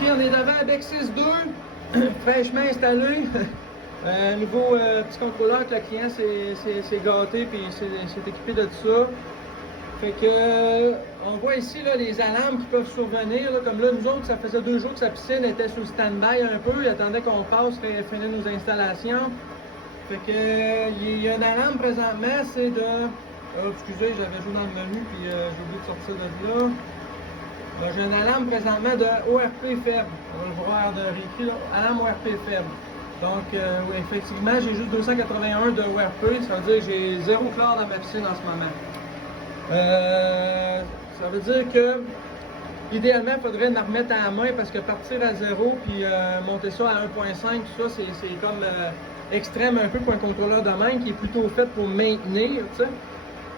Ok, on est devant avec 6.2, fraîchement installé. Nouveau petit contrôleur que le client s'est gâté puis s'est équipé de tout ça. Fait que on voit ici là, les alarmes qui peuvent survenir. Là, comme là, nous autres, ça faisait 2 jours que sa piscine était sous stand-by un peu. Il attendait qu'on passe et finir nos installations. Fait que il y a une alarme présentement, c'est de. Excusez, j'avais joué dans le menu puis j'ai oublié de sortir de là. J'ai une alarme présentement de ORP faible. On va le voir de réécrit là, alarme ORP faible. Donc, oui, effectivement, j'ai juste 281 de ORP. Ça veut dire que j'ai 0 chlore dans ma piscine en ce moment. Ça veut dire que, idéalement, il faudrait la remettre à la main parce que partir à 0 puis monter ça à 1.5, tout ça, c'est comme extrême un peu pour un contrôleur de main qui est plutôt fait pour maintenir, tu sais.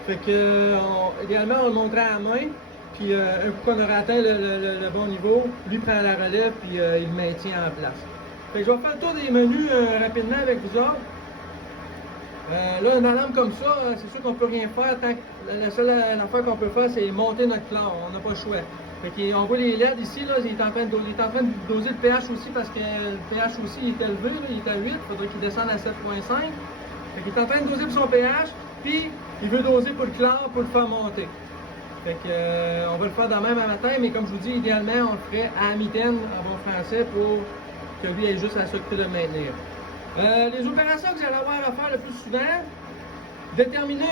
Fait que, idéalement, on le monterait à la main. Puis un coup qu'on aura atteint le bon niveau, lui prend la relève puis il le maintient en place. Fait que je vais faire le tour des menus rapidement avec vous autres. Là, une alarme comme ça, c'est sûr qu'on peut rien faire. La seule affaire qu'on peut faire, c'est monter notre chlore. On n'a pas le choix. Fait qu'on voit les LED ici, là, il est en train de doser le pH aussi parce que le pH aussi il est élevé, là, il est à 8, il faudrait qu'il descende à 7.5. Fait qu'il est en train de doser pour son pH, puis il veut doser pour le chlore pour le faire monter. Fait que, on va le faire demain matin, mais comme je vous dis, idéalement, on le ferait à mitaine en bon français pour que lui ait juste à s'occuper de le maintenir. Les opérations que vous allez avoir à faire le plus souvent, déterminer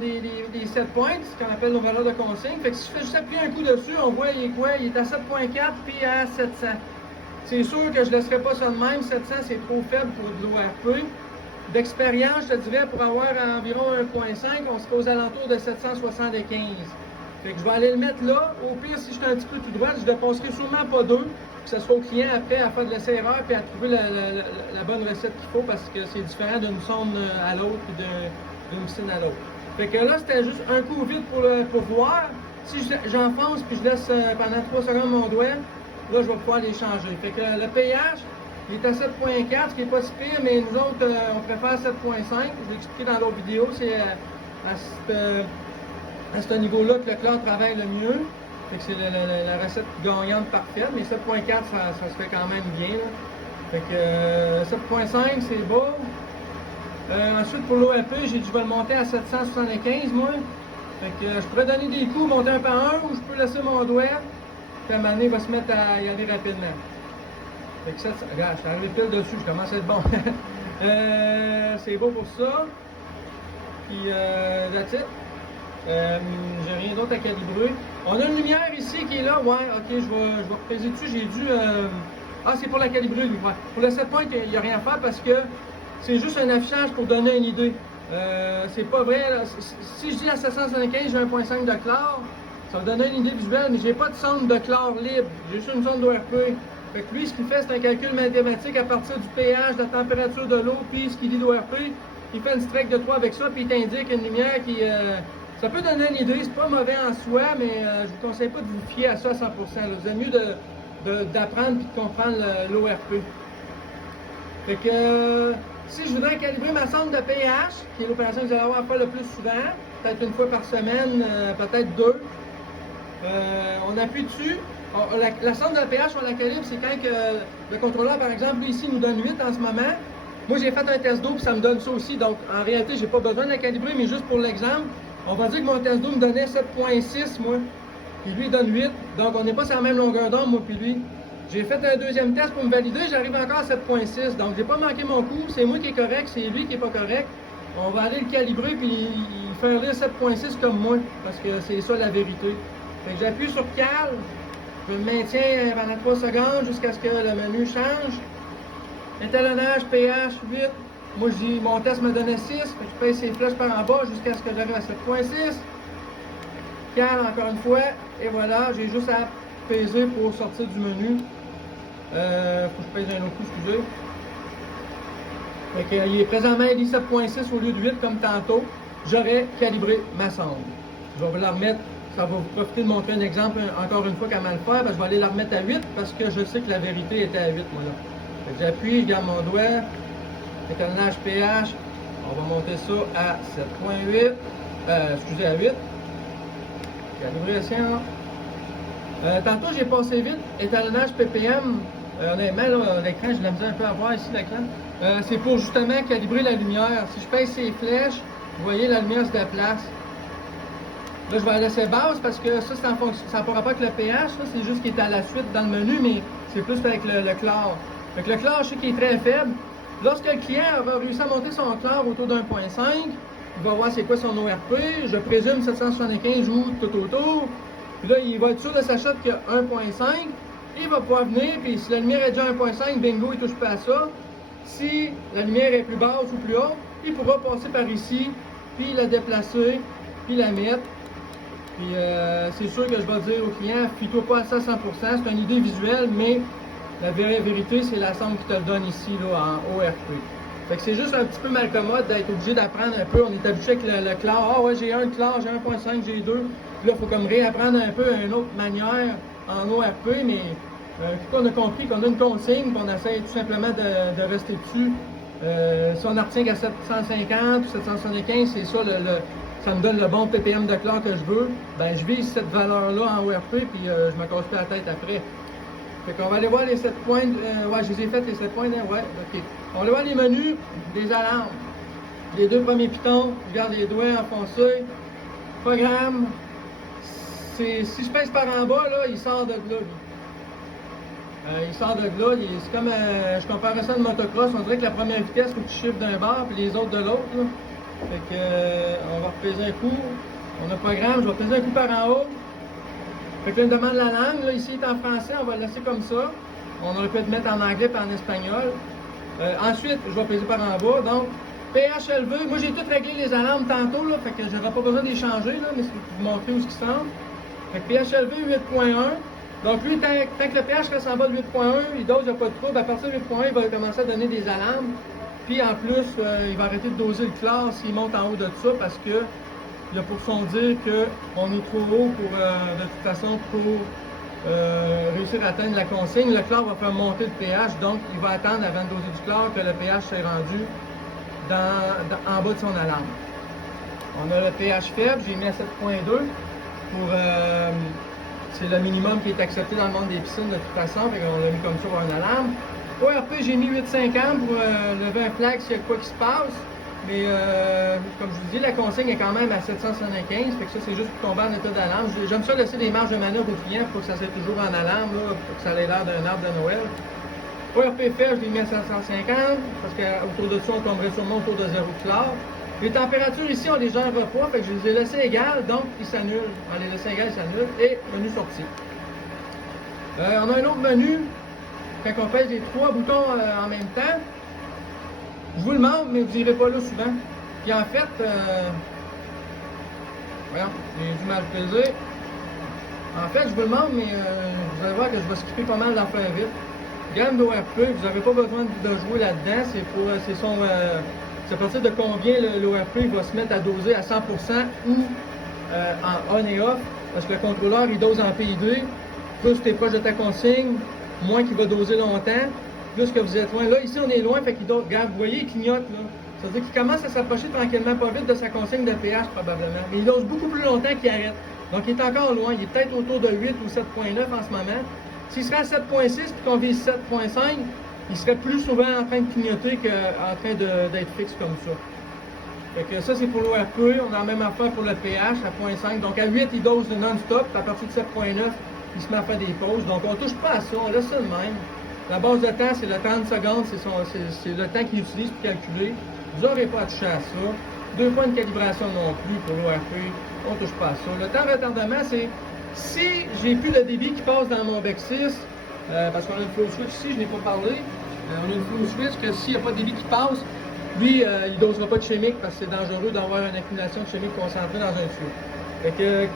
des set points, ce qu'on appelle nos valeurs de consigne. Fait que si je fais juste appuyer un coup dessus, on voit il est quoi? Il est à 7.4 puis à 700. C'est sûr que je ne laisserai pas ça de même. 700, c'est trop faible pour de l'ORP. D'expérience, je te dirais, pour avoir environ 1.5, on serait aux alentours de 775. Fait que je vais aller le mettre là. Au pire, si je suis un petit peu tout droit, je ne dépasserai sûrement pas 2. Que ce soit au client après à faire de l'essai-erreur puis à trouver la bonne recette qu'il faut parce que c'est différent d'une sonde à l'autre et d'une piscine à l'autre. Fait que là, c'était juste un coup vite pour voir. Si j'enfonce puis je laisse pendant 3 secondes mon doigt, là, je vais pouvoir les changer. Fait que le pH, il est à 7.4, ce qui n'est pas si pire, mais nous autres, on préfère 7.5. Je l'ai expliqué dans l'autre vidéo. C'est à ce niveau-là que le chlore travaille le mieux. Fait que c'est la recette gagnante parfaite, mais 7.4, ça se fait quand même bien. Là. Fait que 7.5, c'est beau. Ensuite, pour l'ORP, j'ai dit je vais le monter à 775, moi. Fait que je pourrais donner des coups, monter un par un, ou je peux laisser mon doigt. Puis à un moment donné, il va se mettre à y aller rapidement. Fait que ça, regarde, je suis arrivé pile dessus, je commence à être bon. C'est beau pour ça. Puis, that's it. J'ai rien d'autre à calibrer. On a une lumière ici qui est là. Ouais, ok, je vais repaiser dessus. J'ai dû. Ah, c'est pour la calibrer, lui. Ouais. Pour le set point, il n'y a rien à faire parce que c'est juste un affichage pour donner une idée. C'est pas vrai. Là. Si je dis à 775, j'ai 1.5 de chlore, ça va donner une idée visuelle, mais j'ai pas de sonde de chlore libre. J'ai juste une sonde d'ORP. Fait que lui, ce qu'il fait, c'est un calcul mathématique à partir du pH, de la température de l'eau, puis ce qu'il dit d'ORP. Il fait une strike de 3 avec ça, puis il t'indique une lumière qui. Ça peut donner une idée, c'est pas mauvais en soi, mais je vous conseille pas de vous fier à ça à 100%. Là. Vous êtes mieux d'apprendre et de comprendre l'ORP. Fait que si je voudrais calibrer ma sonde de pH, qui est l'opération que vous allez avoir à faire le plus souvent, peut-être une fois par semaine, peut-être 2, on appuie dessus. La sonde de pH, on la calibre, c'est quand que le contrôleur, par exemple, lui ici, nous donne 8 en ce moment. Moi, j'ai fait un test d'eau, puis ça me donne ça aussi. Donc, en réalité, j'ai pas besoin de la calibrer, mais juste pour l'exemple, on va dire que mon test d'eau me donnait 7.6, moi. Puis lui, il donne 8. Donc, on n'est pas sur la même longueur d'onde, moi, puis lui. J'ai fait un deuxième test pour me valider, j'arrive encore à 7.6. Donc, j'ai pas manqué mon coup. C'est moi qui est correct, c'est lui qui est pas correct. On va aller le calibrer, puis il faire lire 7.6 comme moi, parce que c'est ça la vérité. Fait que j'appuie sur Cal. Je le maintiens pendant 3 secondes jusqu'à ce que le menu change. Étalonnage, pH, 8. Moi, mon test me donnait 6. Fait que je pèse ces flèches par en bas jusqu'à ce que j'arrive à 7.6. Cal, encore une fois. Et voilà, j'ai juste à peser pour sortir du menu. Faut que je pèse un autre coup, excusez. Fait que, il est présentement 7.6 au lieu de 8 comme tantôt. J'aurais calibré ma sonde. Je vais vous la remettre. Ça va vous profiter de montrer un exemple encore une fois comment le faire. Je vais aller la remettre à 8 parce que je sais que la vérité était à 8 moi là. J'appuie, je garde mon doigt. Étalonnage pH. On va monter ça à 7.8. Excusez, à 8. Calibration. Tantôt, j'ai passé vite, étalonnage PPM. Honnêtement, là, l'écran, je l'ai mis un peu à voir ici, l'écran. C'est pour justement calibrer la lumière. Si je pèse ces flèches, vous voyez, la lumière se déplace. Là, je vais la laisser basse parce que ça, ça n'a pas rapport avec le pH. C'est juste qu'il est à la suite dans le menu, mais c'est plus avec le chlore. Fait que le chlore, je sais qu'il est très faible. Lorsque le client va réussir à monter son chlore autour d'1.5, il va voir c'est quoi son ORP. Je présume 775 ou tout autour. Puis là, il va être sûr de s'acheter qu'il y a 1.5. Il va pouvoir venir, puis si la lumière est déjà 1.5, bingo, il touche pas à ça. Si la lumière est plus basse ou plus haute, il pourra passer par ici, puis la déplacer, puis la mettre. Puis c'est sûr que je vais dire au client, fie-toi pas à ça 100%, c'est une idée visuelle, mais la vérité, c'est la somme qui te le donne ici, là, en ORP. Fait que c'est juste un petit peu malcommode d'être obligé d'apprendre un peu. On est habitué avec le chlore. Ah ouais, j'ai un chlore, j'ai 1.5, j'ai 2. Puis là, il faut comme réapprendre un peu une autre manière en ORP, mais on a compris qu'on a une consigne, puis on essaie tout simplement de rester dessus. Si on en retient qu'à 750 ou 775, c'est ça, ça me donne le bon ppm de chlore que je veux. Ben, je vise cette valeur-là en ORP, puis je me casse pas la tête après. Fait qu'on va aller voir les 7 points. Ouais, je les ai fait les 7 points, hein? Ouais, ok. On va aller voir les menus des alarmes. Les deux premiers pitons, je garde les doigts enfoncés. Programme. Si je pèse par en bas, là, il sort de là. Il sort de là, c'est comme, je comparais ça à une motocross, on dirait que la première vitesse, il faut que tu chiffres d'un bord, puis les autres de l'autre. Fait que, on va repéser un coup. On a programme, je vais peser un coup par en haut. Fait que là, il me demande la langue, là, ici il est en français, on va le laisser comme ça. On aurait pu le mettre en anglais et en espagnol. Ensuite, je vais peser par en bas, donc pH élevé. Moi, j'ai tout réglé les alarmes tantôt, là, fait que je n'aurai pas besoin d'y changer, là, mais c'est pour vous montrer où ils sont. Fait que pH élevé, 8.1. Donc lui, tant que le pH reste en bas de 8.1, il dose, il n'y a pas de trouble. À partir de 8.1, il va commencer à donner des alarmes. Puis en plus, il va arrêter de doser le chlore s'il monte en haut de ça parce que il a pour son dire qu'on est trop haut pour, de toute façon, pour réussir à atteindre la consigne. Le chlore va faire monter le pH, donc il va attendre avant de doser du chlore que le pH soit rendu en bas de son alarme. On a le pH faible, j'ai mis à 7.2 pour... c'est le minimum qui est accepté dans le monde des piscines de toute façon, fait qu'on l'a mis comme ça pour une alarme. ORP, j'ai mis 850 pour lever un flag s'il y a quoi qui se passe. Mais comme je vous dis, la consigne est quand même à 775, fait que ça c'est juste pour tomber en état d'alarme. J'aime ça laisser des marges de manœuvre aux clients pour que ça soit toujours en alarme, là, pour que ça ait l'air d'un arbre de Noël. ORP faible, je l'ai mis à 750, parce qu'autour de ça, on tomberait sûrement autour de 0 chlore. Les températures ici, on les gère pas, fait que je les ai laissées égales, donc ils s'annulent. On les laisse égales, ils s'annulent, et menu sorti. On a un autre menu, quand on pèse les 3 boutons en même temps. Je vous le montre, mais vous n'irez pas là souvent. Puis en fait, voyons, j'ai du mal peser. En fait, je vous le montre, mais vous allez voir que je vais skipper pas mal d'affaires vite. Gamme d'ORP, vous n'avez pas besoin de jouer là-dedans. C'est à partir de combien l'ORP va se mettre à doser à 100% ou en on et off. Parce que le contrôleur, il dose en PID. Plus tu es proche de ta consigne, moins qu'il va doser longtemps. Plus que vous êtes loin. Là, ici, on est loin, fait qu'il dose. Regarde, vous voyez, il clignote, là. Ça veut dire qu'il commence à s'approcher tranquillement, pas vite de sa consigne de pH, probablement. Mais il dose beaucoup plus longtemps qu'il arrête. Donc, il est encore loin. Il est peut-être autour de 8 ou 7.9 en ce moment. S'il serait à 7.6 puis qu'on vise 7.5, il serait plus souvent en train de clignoter qu'en train d'être fixe comme ça. Fait que ça, c'est pour l'ORP. On a la même affaire pour le pH à 0.5. Donc, à 8, il dose non-stop. À partir de 7.9, il se met à faire des pauses. Donc, on ne touche pas à ça. On laisse ça de même. La base de temps, c'est le 30 secondes, c'est le temps qu'il utilise pour calculer. Vous n'aurez pas à toucher à ça. 2 points de calibration non plus pour l'ORP, on ne touche pas à ça. Le temps de retardement, c'est si j'ai plus de débit qui passe dans mon bec 6, parce qu'on a une flow switch ici, je n'ai pas parlé. On a une flow switch que s'il n'y a pas de débit qui passe, lui, il ne dosera pas de chimique parce que c'est dangereux d'avoir une accumulation de chimique concentrée dans un tuyau. Fait que,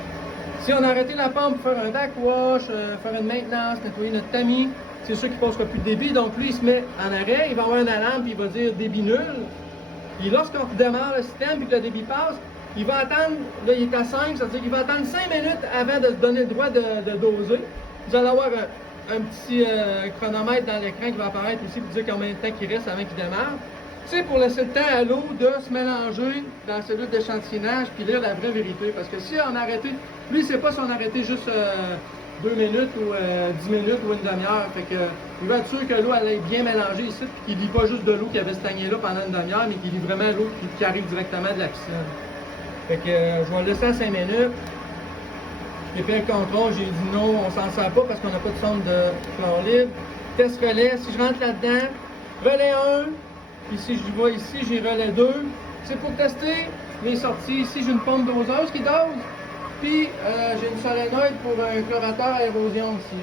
si on a arrêté la pompe pour faire un backwash, faire une maintenance, nettoyer notre tamis, c'est sûr qu'il ne passera plus de débit, donc lui il se met en arrêt, il va avoir une alarme, puis il va dire débit nul. Puis lorsqu'on démarre le système, puis que le débit passe, il va attendre, là il est à 5, ça veut dire qu'il va attendre 5 minutes avant de se donner le droit de doser. Vous allez avoir un petit chronomètre dans l'écran qui va apparaître aussi pour dire combien de temps il reste avant qu'il démarre. C'est pour laisser le temps à l'eau de se mélanger dans la cellule d'échantillonnage puis lire la vraie vérité. Parce que si on a arrêté, lui c'est pas si on a arrêté juste 2 minutes ou 10 minutes ou une demi-heure. Fait que il va être sûr que l'eau elle est bien mélangée ici, puis qu'il lit pas juste de l'eau qui avait stagné là pendant une demi-heure, mais qu'il lit vraiment l'eau qui arrive directement de la piscine. Fait que je vais le laisser à 5 minutes. J'ai fait un contrôle, j'ai dit non, on s'en sert pas parce qu'on n'a pas de sonde de chlore libre. Test relais, si je rentre là-dedans, relais 1, puis si je vais ici, j'ai relais 2. C'est pour tester mes sorties. Ici, j'ai une pompe doseuse qui dose, puis j'ai une solénoïde pour un chlorateur à érosion ici.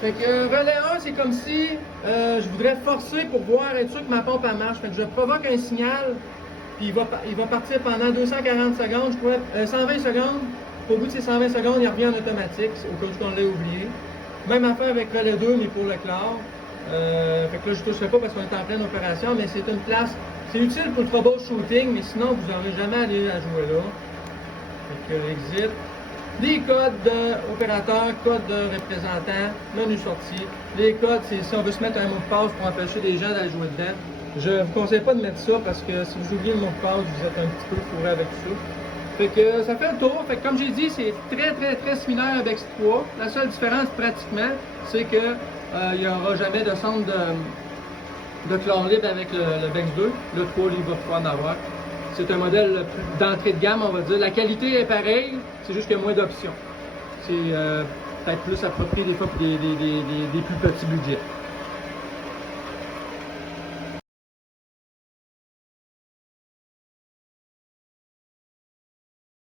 Fait que relais 1, c'est comme si je voudrais forcer pour voir, être sûr que ma pompe elle marche. Fait que je provoque un signal, puis il va partir pendant 240 secondes, 120 secondes. Au bout de ces 120 secondes, il revient en automatique, au cas où on l'ait oublié. Même affaire avec relais 2, mais pour le chlore. Fait que là, je ne toucherai pas parce qu'on est en pleine opération, mais c'est une place, c'est utile pour le troubleshooting, mais sinon, vous n'aurez jamais à aller à jouer là. Fait que exit. Les codes d'opérateur, codes de représentant, menu sortie. Les codes, c'est si on veut se mettre un mot de passe pour empêcher les gens d'aller jouer dedans. Je ne vous conseille pas de mettre ça parce que si vous oubliez le mot de passe, vous êtes un petit peu fourré avec ça. Fait que ça fait le tour. Fait que comme j'ai dit, c'est très similaire avec Vex 3. La seule différence pratiquement, c'est que il n'y aura jamais de sonde de chlore libre avec le Vex 2. Le 3, il va pouvoir en avoir. C'est un modèle d'entrée de gamme, on va dire. La qualité est pareille, c'est juste qu'il y a moins d'options. C'est peut-être plus approprié des fois pour des plus petits budgets.